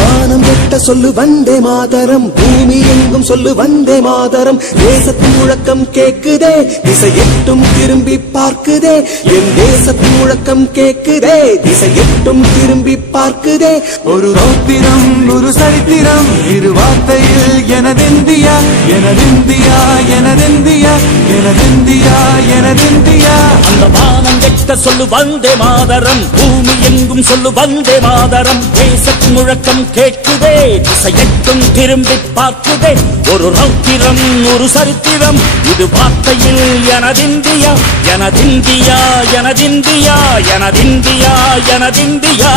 வானம் எட்ட சொல்லு வந்தே மாதரம், பூமி எங்கும் சொல்லு வந்தே மாதரம். தேசத்தின் முழக்கம் கேக்குதே, திசை எட்டும் திரும்பி பார்க்குதே. என் தேசத்தின் முழக்கம் கேக்குதே, திசை எட்டும் திரும்பி பார்க்குதே. ஒரு ரௌத்திரம் ஒரு சரித்திரம் இரு வார்த்தையில் எனதிந்தியா எனதிந்தியா எனதிந்தியா எனதிந்தியா எனதிந்தியா. அந்த வானம் எட்ட சொல்லு வந்தே மாதரம், பூமி எங்கும் சொல்லு வந்தே மாதரம். தேசத்தின் முழக்கம் கேட்குதே, திசை எட்டும் திரும்பி பார்க்குதே. ஒரு ரௌத்திரம் ஒரு சரித்திரம் இது வார்த்தையில் எனதிந்தியா எனதிந்தியா எனதிந்தியா எனதிந்தியா எனதிந்தியா.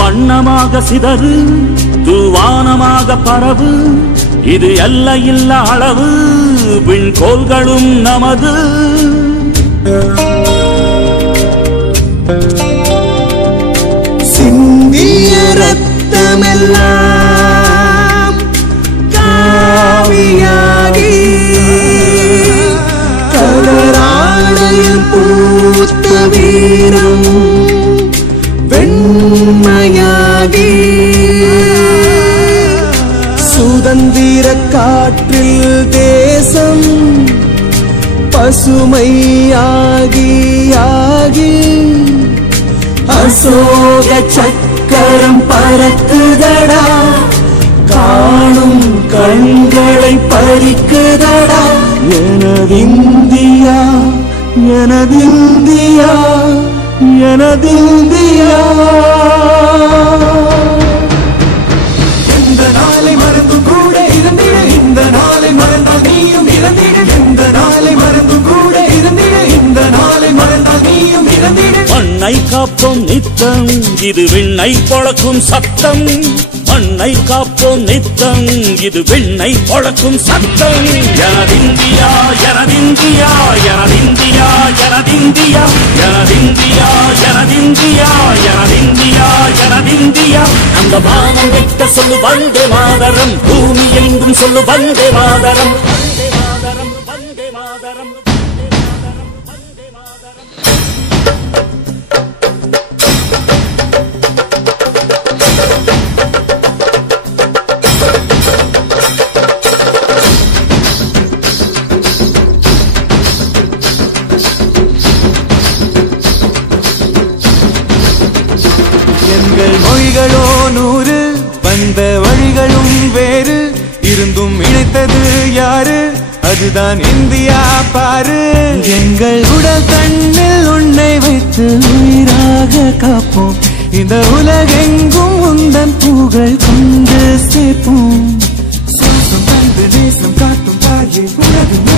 வண்ணமாக சிதறு தூவானமாக பரவு, இது எல்லையில்லா அளவு விண்கோள்களும் நமது. சிந்திய ரத்தமெல்லாம் காவியாகி கலராடையில் பூத்த வீரம் வெண்மையாகி சுதந்திர காற்றில் தேசம் பசுமையாகி ஆகி அசோக சக்கரம் பறக்குதடா, காணும் கண்களை பறிக்குதடா. எனதிந்தியா எனதிந்தியா எனதிந்தியா. எந்த நாளை மறந்தும் கூட இருந்திட, இந்த நாளை மறந்தால் நீயும் இறந்திட. எந்த நாளை மறந்தும் கூட இருந்திட, இந்த நாளை மறந்தால் நீயும் இறந்திட. மண்ணை காப்போம் நித்தம் இது விண்ணை பொழக்கும் சத்தம். மண்ணை காப்போம் நித்தம் இது விண்ணை பொழக்கும் சத்தம். எனதிந்தியா எனதிந்தியா எனதிந்தியா எனதிந்தியா எனதிந்தியா எனதிந்தியா எனதிந்தியா எனதிந்தியா. அந்த வானம் எட்ட சொல்லு வந்தே மாதரம், பூமி எங்கும் சொல்லு வந்தே மாதரம். வந்தே மாதரம் வந்தே மாதரம் வந்தே மாதரம் வந்தே மாதரம். எங்கள் மொழிகளோ 100, வந்த வழிகளும் வேறு, இருந்தும் இணைத்தது யாரு? அதுதான் இந்தியா பாரு. எங்கள் உடல் தன்னில் உன்னை வைத்து உயிராக காப்போம். இந்த உலகெங்கும் உந்தன் புகழ் கொண்டு சேர்ப்போம். சுவாசம் தந்து தேசம் காட்டும் தாயே, உலகம்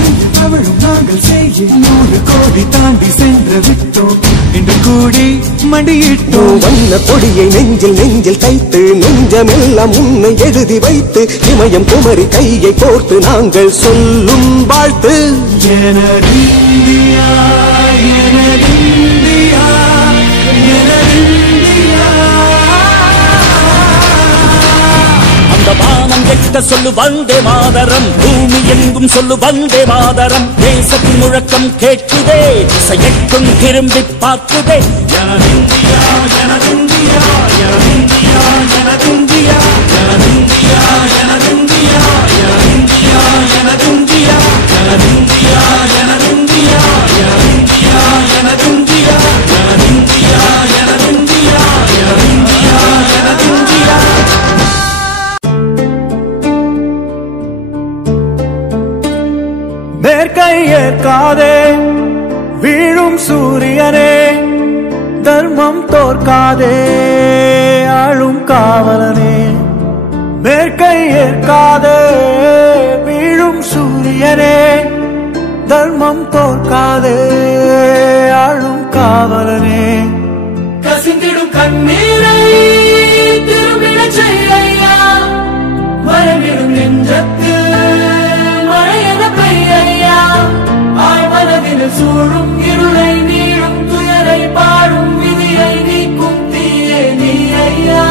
அவளும் நாங்கள் செய்ய 100 கோடி தாண்டி சென்று விட்டோம். இன்று கூடி மண்டியிட்டோம். வண்ண கொடியை நெஞ்சில் நெஞ்சில் தைத்து, நெஞ்சமெல்லாம் உன்னை எழுதி வைத்து, இமயம் குமரி கையை கோர்த்து நாங்கள் சொல்லும் வாழ்த்து. எனதிந்தியா எனதிந்தியா எனதிந்தியா. அந்த வானம் எட்ட சொல்லு வந்தே மாதரம், பூமி எங்கும் சொல்லு வந்தே மாதரம். தேசத்தின் முழக்கம் கேட்குதே, திசை எட்டும் திரும்பி பார்க்குதே. எனதிந்தியா எனதிந்தியா எனதிந்தியா எனதிந்தியா எனதிந்தியா எனதிந்தியா எனதிந்தியா எனதிந்தியா எனதிந்தியா எனதிந்தியா எனதிந்தியா எனதிந்தியா எனதிந்தியா எனதிந்தியா எனதிந்தியா எனதிந்தியா. மேற்கை ஏற்காதே வீழும் சூரியனே, தர்மம் தோற்காதே ஆளும் காவலனே. மேற்கை ஏற்காதே வீழும் சூரியனே, தர்மம் தோற்காதே ஆளும் காவலனே. கசிந்திடும் கண்ணீரை திரும்பிடச் செய்யா, சூழும் இருளை நீளும் துயரை பாடும் விதியை நீக்கும் தீயே நீ ஐயா.